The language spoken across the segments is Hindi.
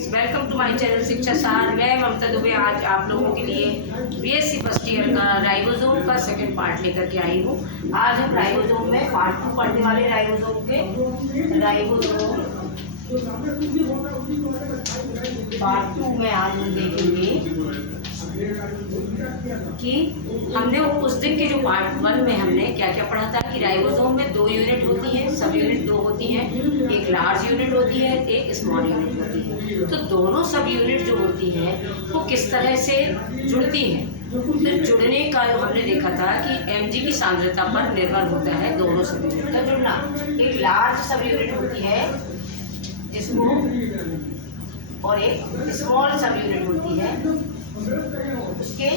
वेलकम टू माय चैनल शिक्षा सार। मैं ममता दुबे आज आप लोगों के लिए बीएससी फर्स्ट ईयर का राइबोसोम का सेकंड पार्ट लेकर के आई हूँ। आज हम राइबोसोम में पार्ट 2 पढ़ने वाले। राइबोसोम पार्ट 2 में आज हम देखेंगे कि हमने उस दिन के जो पार्ट 1 में हमने क्या क्या पढ़ा था कि राइबोसोम में 2 यूनिट होती है, सब यूनिट 2 होती हैं। एक लार्ज यूनिट होती है, एक स्मॉल यूनिट होती है। तो दोनों सब यूनिट जो होती हैं वो किस तरह से जुड़ती हैं, तो जुड़ने का हमने देखा था कि mg की सांद्रता पर निर्भर होता है दोनों सब यूनिट का जुड़ना। एक लार्ज सब यूनिट होती है जिसको, और एक स्मॉल सब यूनिट होती है, उसके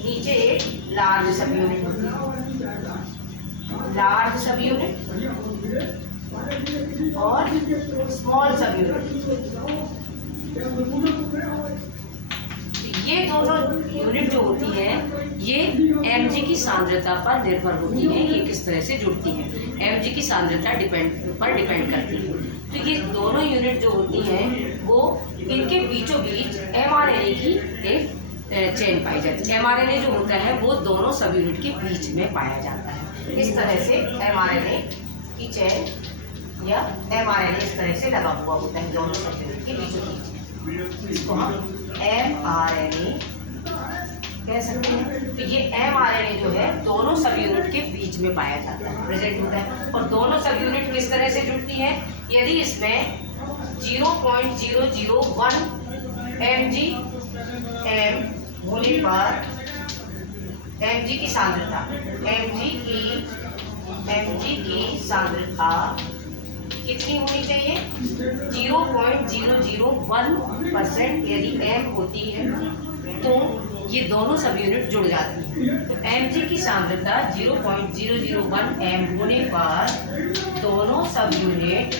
नीचे एक लार्ज सब यूनिट होती है। लार्ज सब यूनिट और स्मॉल सब यूनिट, ये दोनों यूनिट जो होती है ये mg की सांद्रता पर निर्भर होती है। ये किस तरह से जुड़ती है, mg की सांद्रता पर डिपेंड करती है। तो ये दोनों यूनिट जो होती हैं वो इनके बीचों बीच mRNA की एक चेन पाई जाती है। mRNA जो होता है वो दोनों सब यूनिट के बीच में पाया जाता है। इस तरह से mRNA की चेन या mRNA इस तरह से लगा हुआ होता है दोनों सब यूनिट के बीचों बीच। इसको हम mRNA कह सकते हैं। तो ये mRNA जो है दोनों सब यूनिट के बीच में पाया जाता है, प्रेजेंट होता है। और दोनों सब यूनिट किस तरह से जुड़ती है, यदि इसमें 0.001 mg होने पर mg की सांद्रता कितनी होनी चाहिए, 0.001%। यदि m होती है तो ये दोनों सब यूनिट जुड़ जाती हैं। तो mg की सांद्रता 0.001 m होने पर दोनों सब यूनिट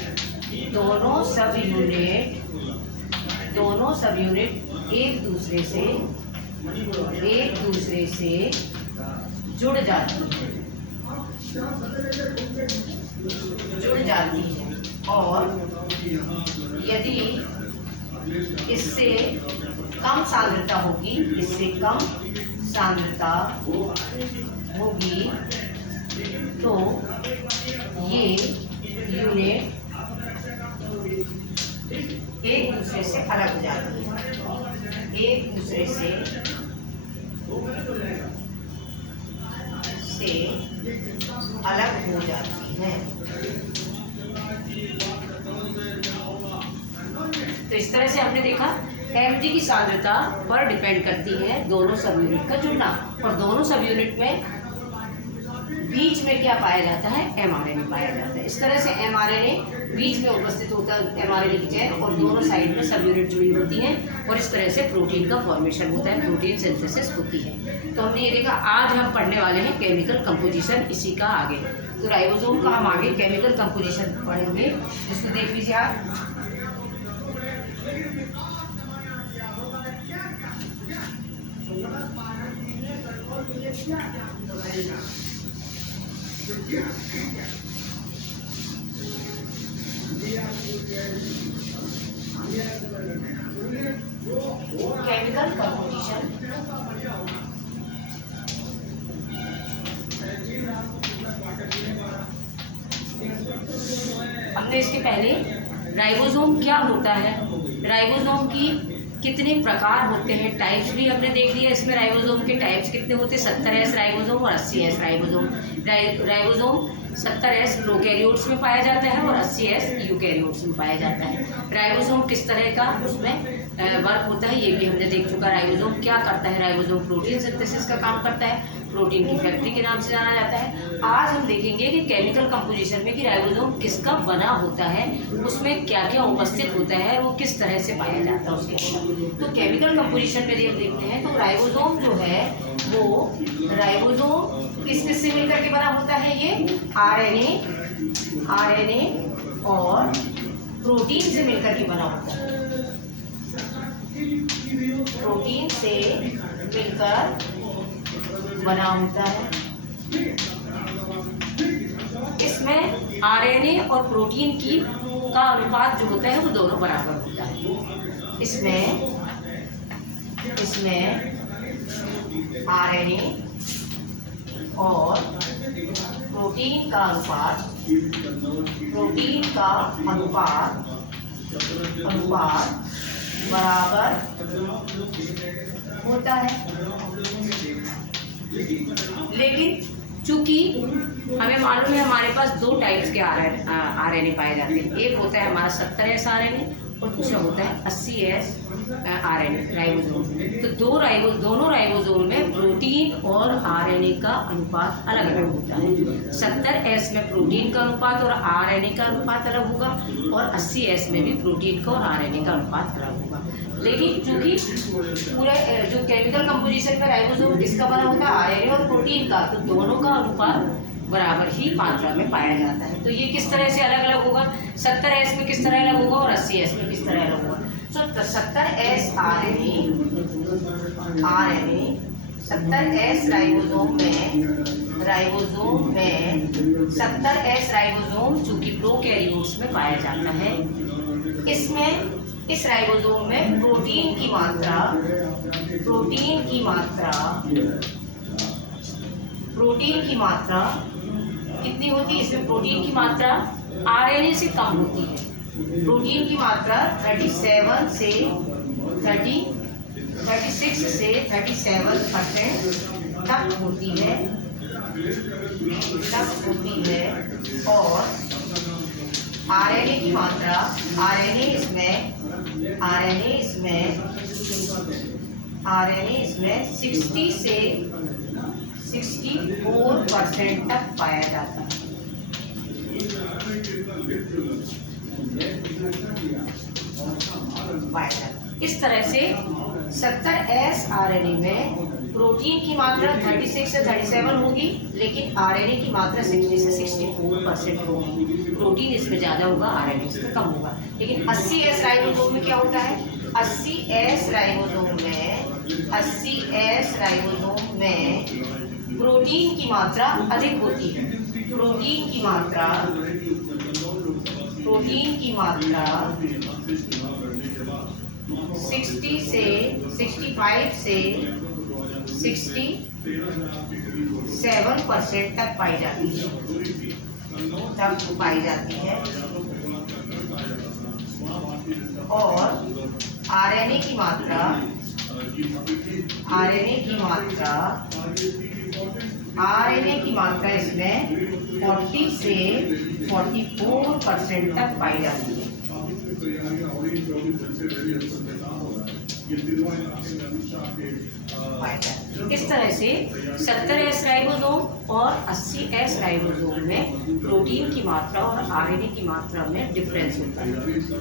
एक दूसरे से जुड़ जाती है। और यदि इससे कम सांद्रता होगी, तो ये यूनिट एक दूसरे से अलग हो जाती है, अलग हो जाती है। तो इस तरह से हमने देखा mg की सांद्रता पर डिपेंड करती है दोनों सब यूनिट का जुड़ना। और दोनों सब यूनिट में बीच में क्या पाया जाता है, mRNA पाया जाता है। इस तरह से mRNA बीच में उपस्थित होता है, mRNA की चेन, और दोनों साइड में सब यूनिट जुड़ी होती हैं। और इस तरह से प्रोटीन का फॉर्मेशन होता है, प्रोटीन सिंथेसिस होती है। तो हमने ये देखा। आज हम पढ़ने वाले हैं केमिकल कंपोजिशन, इसी का आगे। तो राइबोसोम का हम आगे केमिकल कंपोजिशन पढ़ेंगे, इसको देख लीजिए आप। केमिकल कंपोजिशन हमने इसके पहले राइबोसोम क्या होता है, राइबोसोम की कितने प्रकार होते हैं, टाइप्स भी हमने देख लिया। इसमें राइबोसोम के टाइप्स कितने होते हैं, 70S राइबोसोम और 80S ribosome. Ribosome 70S prokaryotes में पाया जाता है और 80S यूकैरियोट्स में पाया जाता है। राइबोसोम किस तरह का उसमें वर्क होता है ये भी हमने देख चुका। राइबोसोम क्या करता है, राइबोसोम प्रोटीन सिंथेसिस का काम करता है, प्रोटीन की फैक्ट्री के नाम से जाना जाता है। आज हम देखेंगे कि केमिकल कंपोजिशन में कि राइबोसोम किसका बना होता है, उसमें क्या क्या उपस्थित होता है, वो किस तरह से पाया जाता है उसके अंदर। तो केमिकल कंपोजिशन में जब देखते हैं तो राइबोसोम जो है वो राइबोसोम किस से मिलकर के बना होता है, ये आरएनए और प्रोटीन से मिलकर के बना होता है। प्रोटीन से मिलकर बना होता है। इसमें आरएनए और प्रोटीन का अनुपात जो होता है वो दोनों बराबर होता है। इसमें आरएनए और प्रोटीन का अनुपात बराबर होता है। लेकिन चूंकि हमें मालूम है हमारे पास दो टाइप्स के आरएनए पाए जाते हैं। एक होता है हमारा 70S आरएनए और दूसरा होता है 80S आरएनए राइबोसोम। तो दोनों राइबोसोम में प्रोटीन और आरएनए का अनुपात अलग अलग होता है। 70S में प्रोटीन का अनुपात और आरएनए का अनुपात अलग होगा और 80S में भी प्रोटीन का और आरएनए का अनुपात अलग होगा। लेकिन चूंकि पूरे जो केमिकल कंपोजिशन में राइबोसोम किसका बना होता है, आरएनए और प्रोटीन का, तो दोनों का अनुपात बराबर ही मात्रा में पाया जाता है। तो ये किस तरह से अलग अलग होगा, 70S में किस तरह अलग होगा और 80S में किस तरह अलग होगा। तो 70S आरएनए 70S राइबोसोम में 70S राइबोसोम चूंकि प्रोकैरियोट्स में पाया जाता है, इस राइबोसोम में प्रोटीन की मात्रा कितनी होती है। इसमें प्रोटीन की मात्रा आरएनए से कम होती है। प्रोटीन की मात्रा 36 से 37% तक होती है और आरएनए की मात्रा आरएनए इसमें 60 से 64% तक पाया जाता है। इस तरह से 70S आरएनए में प्रोटीन की मात्रा 36 से 37 होगी, लेकिन आरएनए की मात्रा 60 से 64% होगी। प्रोटीन इसमें ज़्यादा होगा, आरएनए इसमें कम होगा। लेकिन 80S राइबोसोम में क्या होता है, 80S राइबोसोम में प्रोटीन की मात्रा अधिक होती है। प्रोटीन की मात्रा 65 से 67% तक पाई जाती है और आरएनए की मात्रा इसमें 40 से 44% तक पाई जाती है। इस तरह से 70S राइबोसोम और 80S राइबोसोम में प्रोटीन की मात्रा और आरएनए की मात्रा में डिफरेंस होता है।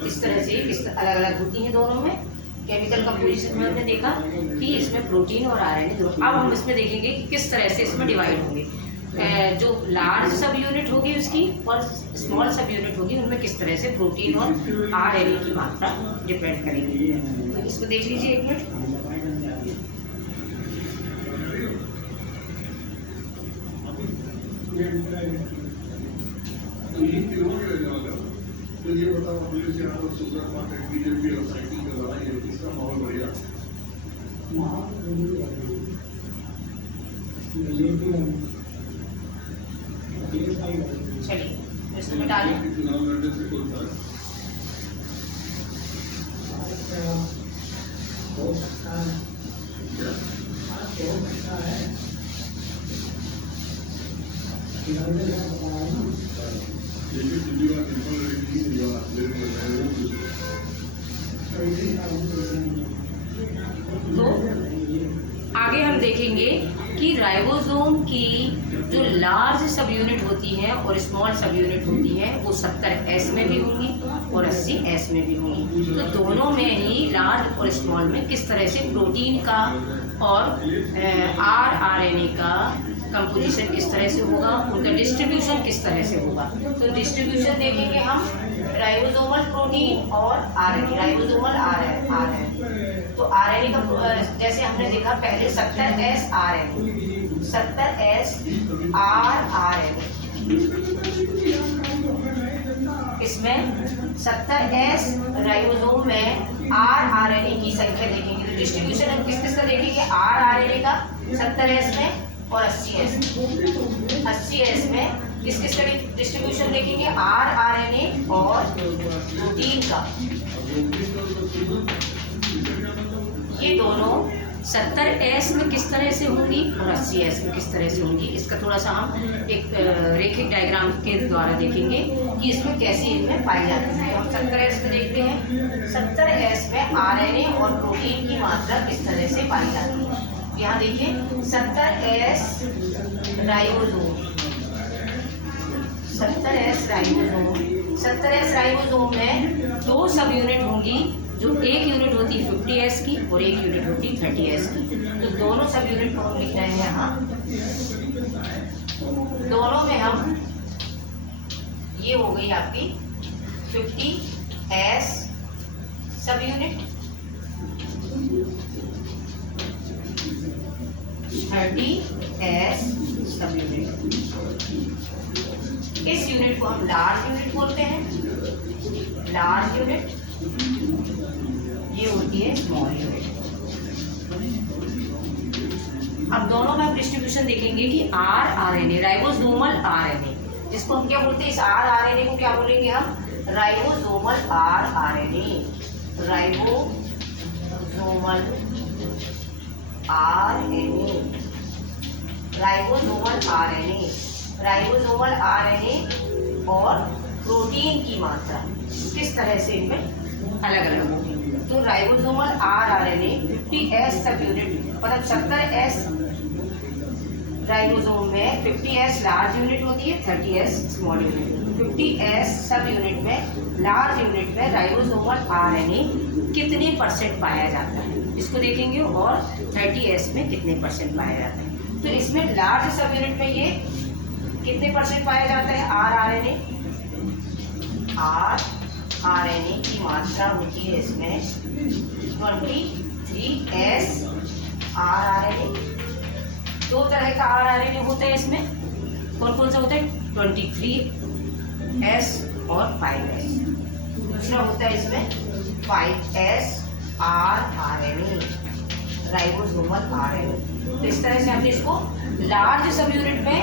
इस तरह से अलग अलग होती हैं दोनों में। केमिकल कंपोजिशन में हमने देखा कि इसमें प्रोटीन और आरएनए दोनों। अब हम इसमें देखेंगे कि किस तरह से इसमें डिवाइड होंगे। जो लार्ज सब यूनिट होगी उसकी और स्मॉल सब यूनिट होगी, उनमें किस तरह से प्रोटीन और आरएनए की मात्रा डिपेंड करेगी। तो इसको देख लीजिए एक मिनट। तो ये बताओ, अपने से आप सुपर मार्केट बीजेपी और साइकिल का लड़ाई है, किसका माहौल बढ़िया? चलिए इसको मिटा लें। चुनाव लड़ने से कोई फर्क हो सकता है क्या? तो आगे हम देखेंगे कि राइबोसोम की जो लार्ज सब यूनिट होती हैं और स्मॉल सब यूनिट होती हैं वो 70S में भी होंगी और 80S में भी होंगी। तो दोनों में ही लार्ज और स्मॉल में किस तरह से प्रोटीन का और आरएनए का कंपोजिशन किस तरह से होगा, उनका डिस्ट्रीब्यूशन किस तरह से होगा। तो डिस्ट्रीब्यूशन देखेंगे हम राइबोसोमल प्रोटीन और आरएनए, राइबोसोमल आरएनए। तो आरएनए का जैसे हमने देखा पहले 70S आरएनए, 70S आरएनए, इसमें 70S राइबोसोम में आरएनए की संख्या देखेंगे तो डिस्ट्रीब्यूशन हम किस किस का देखेंगे, RNA का 70S में और 80S में। 80S में किस किस का डिस्ट्रीब्यूशन देखेंगे, RNA और प्रोटीन का। ये दोनों 70S में किस तरह से होंगी और 80S में किस तरह से होंगी, इसका थोड़ा सा हम एक रेखिक डायग्राम के द्वारा देखेंगे कि इसमें कैसे इनमें पाई जाती है। हम 70S में देखते हैं, 70S में RNA और प्रोटीन की मात्रा किस तरह से पाई जाती है। यहाँ देखिए 70S ribosome, 70S ribosome, 70S ribosome में 2 सब यूनिट होंगी, जो एक यूनिट होती है 50S की और एक यूनिट होती है 30S की। तो दोनों सब यूनिट को हम लिख रहे हैं यहाँ, दोनों में हम, ये हो गई आपकी 50S सब यूनिट, 30S सब यूनिट। इस यूनिट को हम लार्ज यूनिट बोलते हैं, लार्ज यूनिट। ये होती है स्मॉल यूनिट। अब दोनों में हम डिस्ट्रीब्यूशन देखेंगे कि RNA राइबोसोमल RNA, जिसको हम क्या बोलते हैं, इस RNA को क्या बोलेंगे हम, ribosomal RNA, ribosomal RNA, ribosomal RNA, ribosomal RNA और प्रोटीन की मात्रा किस तरह से इनमें अलग अलग होगी। तो राइबोसोमल RNA 50S सब यूनिट, मतलब 70S राइबोसोम में 50S लार्ज यूनिट होती है, 30S स्मॉल यूनिट। 50S सब यूनिट में, लार्ज यूनिट में राइबोसोमल RNA कितने % पाया जाता है, इसको देखेंगे, और 30S में कितने % पाया जाता है। तो इसमें लार्ज सब यूनिट में ये कितने % पाया जाता है, RNA की मात्रा होती है इसमें 23S RNA। 2 तरह का RNA होता है इसमें, कौन कौन सा होता है, 23S और 5S। दूसरा होता है इसमें 5S RNA, राइबोसोमल RNA। तो इस तरह से हमने इसको लार्ज सब यूनिट में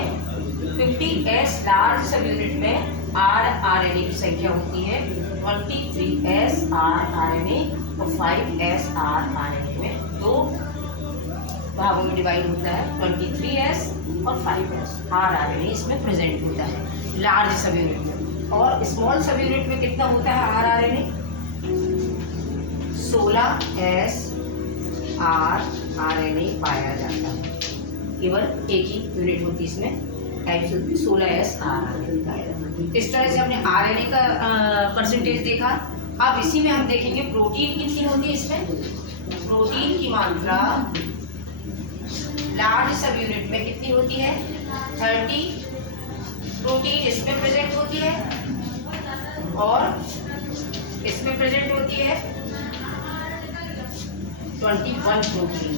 50S लार्ज सब यूनिट में RNA की संख्या होती है 23S RNA और 5S RNA में 2 भागों में डिवाइड होता है, 23S और 5S RNA इसमें प्रेजेंट होता है लार्ज सब यूनिट में। और स्मॉल सब यूनिट में कितना होता है RNA, 16S RNA पाया जाता है, केवल एक ही यूनिट होती है इसमें, 16S RNA पाया जाता है। इस तरह से हमने RNA का परसेंटेज देखा। अब इसी में हम देखेंगे प्रोटीन कितनी होती है इसमें। प्रोटीन की मात्रा लार्ज सब यूनिट में कितनी होती है, 30 प्रोटीन इसमें प्रेजेंट होती है और इसमें प्रेजेंट होती है 21 प्रोटीन,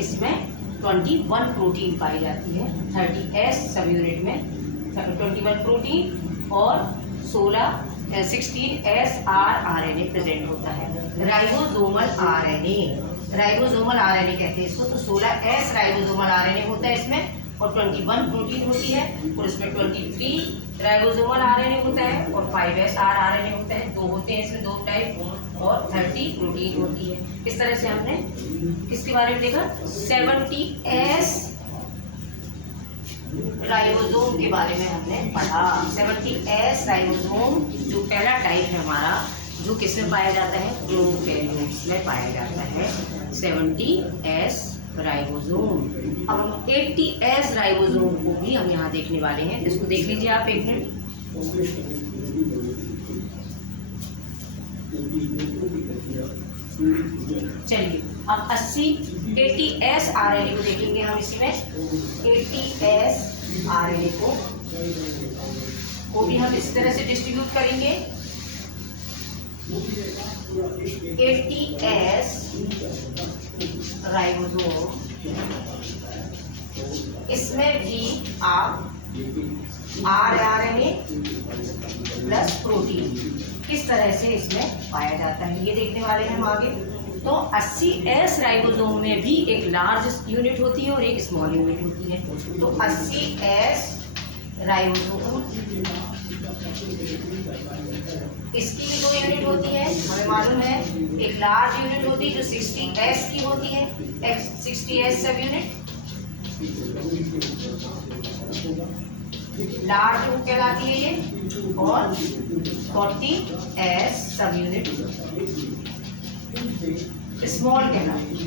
इसमें 21 प्रोटीन पाई जाती है 30S सब यूनिट में, 21 प्रोटीन और 16S RNA प्रेजेंट होता है। राइबोसोमल RNA, राइबोसोमल RNA कहते हैं इसको। तो 16S राइबोसोमल RNA होता है इसमें और 21 प्रोटीन होती है और इसमें 23 राइबोसोमल RNA होता है और 5S RNA होता है। 2 होते हैं इसमें, 2 टाइप, और 30 प्रोटीन होती है। इस तरह से हमने किसके बारे में देखा, 70S राइबोसोम के बारे में हमने पढ़ा। 70S राइबोसोम जो पहला टाइप है हमारा, जो किसमें पाया जाता है, प्रोकैरियोट्स में पाया जाता है 70S राइबोसोम। अब हम 80S राइबोसोम को भी हम यहाँ देखने वाले हैं, इसको देख लीजिए आप एक मिनट। चलिए अब 80S RNA को देखेंगे हम इसी में। 80S RNA को भी हम इस तरह से डिस्ट्रीब्यूट करेंगे। 80S राइबोसोम, इसमें भी आप RNA प्लस प्रोटीन किस तरह से इसमें पाया जाता है ये देखने वाले हैं हम आगे। तो 80S राइबोसोम में भी एक लार्ज यूनिट होती है और एक स्मॉल यूनिट होती है। तो 80S राइबोसोम इसकी भी 2 यूनिट होती है, हमें मालूम है। एक लार्ज यूनिट होती है जो 60S की होती है, 60S सब यूनिट लार्ज यूनिट कहलाती है ये, और 40S सब यूनिट स्मॉल कहलाती है।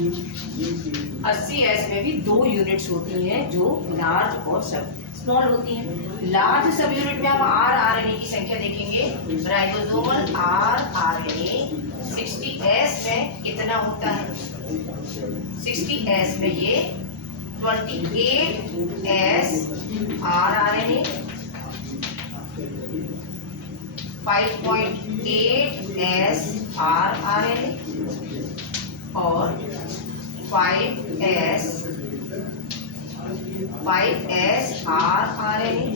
80S में भी 2 यूनिट्स होती हैं जो लार्ज और सब स्मॉल होती हैं। लार्ज सब यूनिट में हम RNA की संख्या देखेंगे। राइबोसोमल RNA 60S में कितना होता है? 60S में ये 28S RNA, 5.8S RNA और 5S RNA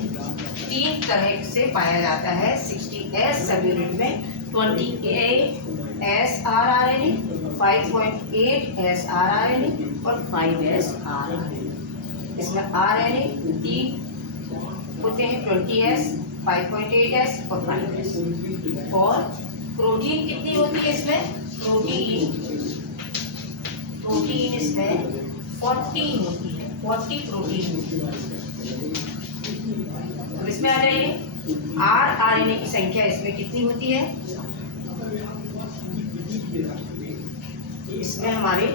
3 तरह से पाया जाता है। 60S सब यूनिट में 28S RNA, 5.8S RNA और 5S RNA। इसमें RNA 3 होते हैं, 20S, 5.8S और 5S। और प्रोटीन कितनी होती है इसमें? प्रोटीन इसमें 40 होती है, 40 प्रोटीन होती है। अब इसमें आ जाइए, RNA की संख्या इसमें कितनी होती है? इसमें हमारे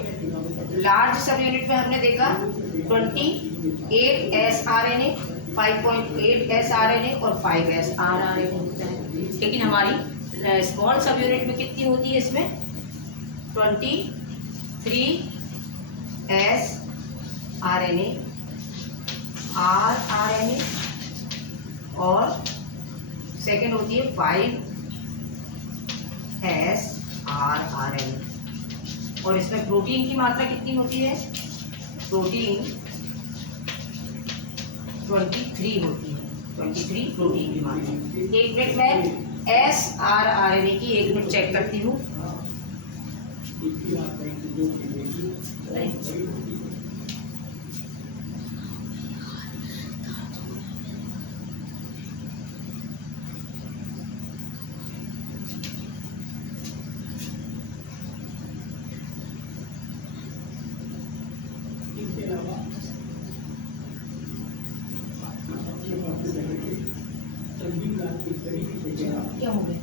लार्ज सब यूनिट में हमने देखा 28S RNA, 5.8S RNA और 5S RNA होता है। लेकिन हमारी स्मॉल सब यूनिट में कितनी होती है? इसमें 23S RNA, RNA और सेकेंड होती है 5S RNA। और इसमें प्रोटीन की मात्रा कितनी होती है? प्रोटीन 23 होती है, 23 प्रोटीन की मात्रा। एक मिनट में SRNA की एक मिनट चेक करती हूँ। क्या हो गया?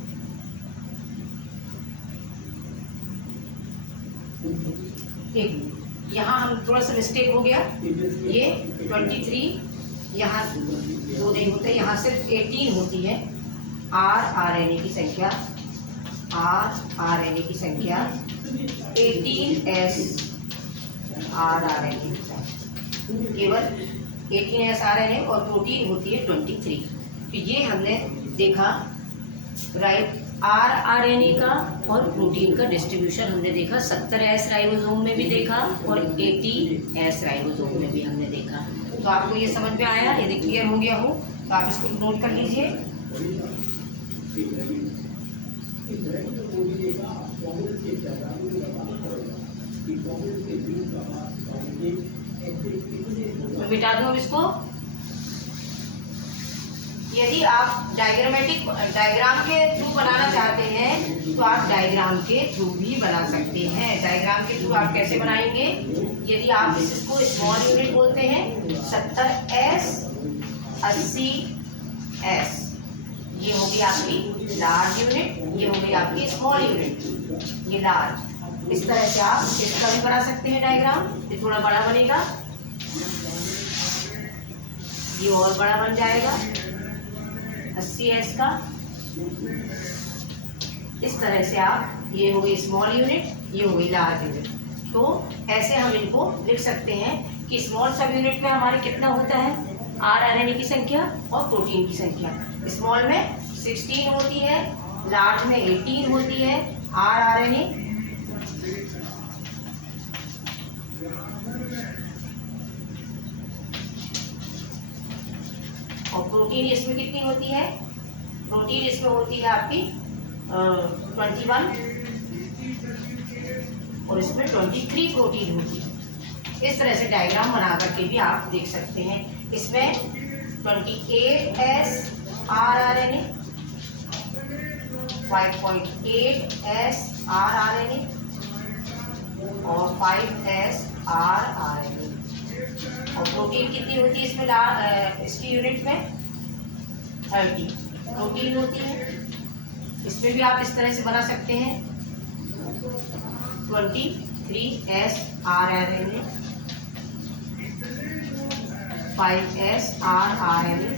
एक मिनट, यहाँ हम थोड़ा सा मिस्टेक हो गया। ये 23 यहाँ 2 नहीं होते, यहाँ सिर्फ 18 होती है। RNA की संख्या, RNA की संख्या 18S RNA केवल 18S RNA और प्रोटीन होती है 23। तो ये हमने देखा RNA का और प्रोटीन का डिस्ट्रीब्यूशन हमने देखा। 70S राइबोसोम में भी देखा और 80S राइबोसोम में भी हमने देखा। तो आपको ये समझ में आया? यदि क्लियर हो गया हो तो आप इसको नोट कर लीजिए। मैं मिटा दूँ अब इसको। यदि आप डायग्राम के थ्रू बनाना चाहते हैं तो आप डायग्राम के थ्रू भी बना सकते हैं। डायग्राम के थ्रू आप कैसे बनाएंगे? यदि आप इसको स्मॉल यूनिट बोलते हैं 70S 80S, ये होगी आपकी लार्ज यूनिट, ये होगी आपकी स्मॉल यूनिट, ये लार्ज। इस तरह से आप इसका भी बना सकते हैं डायग्राम। ये थोड़ा बड़ा बनेगा, ये और बड़ा बन जाएगा 80S का। इस तरह से आप, ये हो गई स्मॉल यूनिट, ये हो गई लार्ज यूनिट। तो ऐसे हम इनको लिख सकते हैं कि स्मॉल सब यूनिट में हमारे कितना होता है? RNA की संख्या और प्रोटीन की संख्या। स्मॉल में 16 होती है, लार्ज में 18 होती है RNA और प्रोटीन इसमें कितनी होती है? प्रोटीन इसमें होती है आपकी 21 और इसमें 23 प्रोटीन होती है। इस तरह से डायग्राम बना करके भी आप देख सकते हैं। इसमें 28S rRNA, 5.8S rRNA और 5S rRNA। और प्रोटीन कितनी होती है इसमें इसकी यूनिट में 30 प्रोटीन होती है। इसमें भी आप इस तरह से बना सकते हैं 23S rRNA, 5S rRNA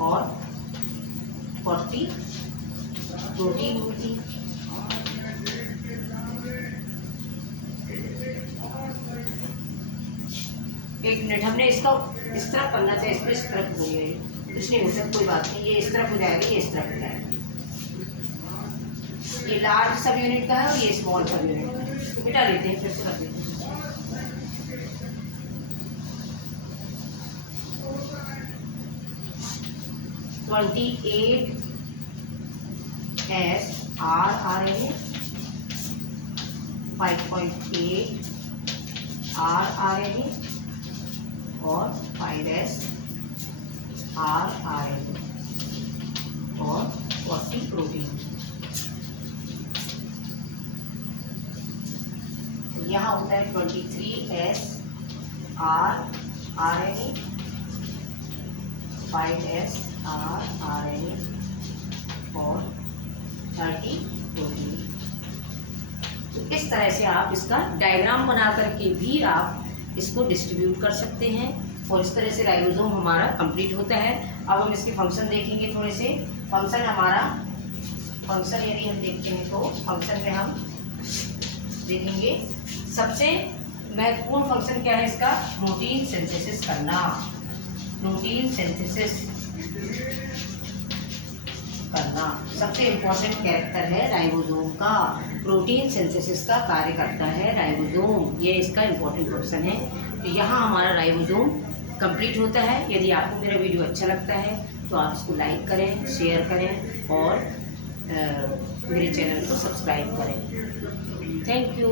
और 40 प्रोटीन होती है। एक मिनट, हमने इसको इस तरफ करना चाहिए, इसमें इस तरफ हो गया, कुछ नहीं हो सकता, कोई बात नहीं। ये इस तरफ हो जाएगा, ये इस तरफ हो जाएगा। ये लार्ज सब यूनिट का है और ये स्मॉल सब यूनिट का है। तो मिटा देते हैं, फिर से रख देते हैं। (28S rRNA, 5.8 rRNA और 5S rRNA और 40 प्रोटीन। यहाँ होता है 23S rRNA, 5S rRNA और 30 प्रोटीन। तो इस तरह से आप इसका डायग्राम बना करके भी आप इसको डिस्ट्रीब्यूट कर सकते हैं और इस तरह से राइबोसोम हमारा कंप्लीट होता है। अब हम इसके फंक्शन देखेंगे थोड़े से। फंक्शन यदि हम देखते हैं तो फंक्शन में हम देखेंगे सबसे महत्वपूर्ण फंक्शन क्या है इसका, प्रोटीन सिंथेसिस करना। प्रोटीन सिंथेसिस करना सबसे इम्पोर्टेंट कैरेक्टर है राइबोसोम का। प्रोटीन सिंथेसिस का कार्य करता है राइबोसोम, ये इसका इम्पोर्टेंट फंक्शन है। तो यहाँ हमारा राइबोसोम कंप्लीट होता है। यदि आपको मेरा वीडियो अच्छा लगता है तो आप इसको लाइक करें, शेयर करें और मेरे चैनल को सब्सक्राइब करें। Thank you.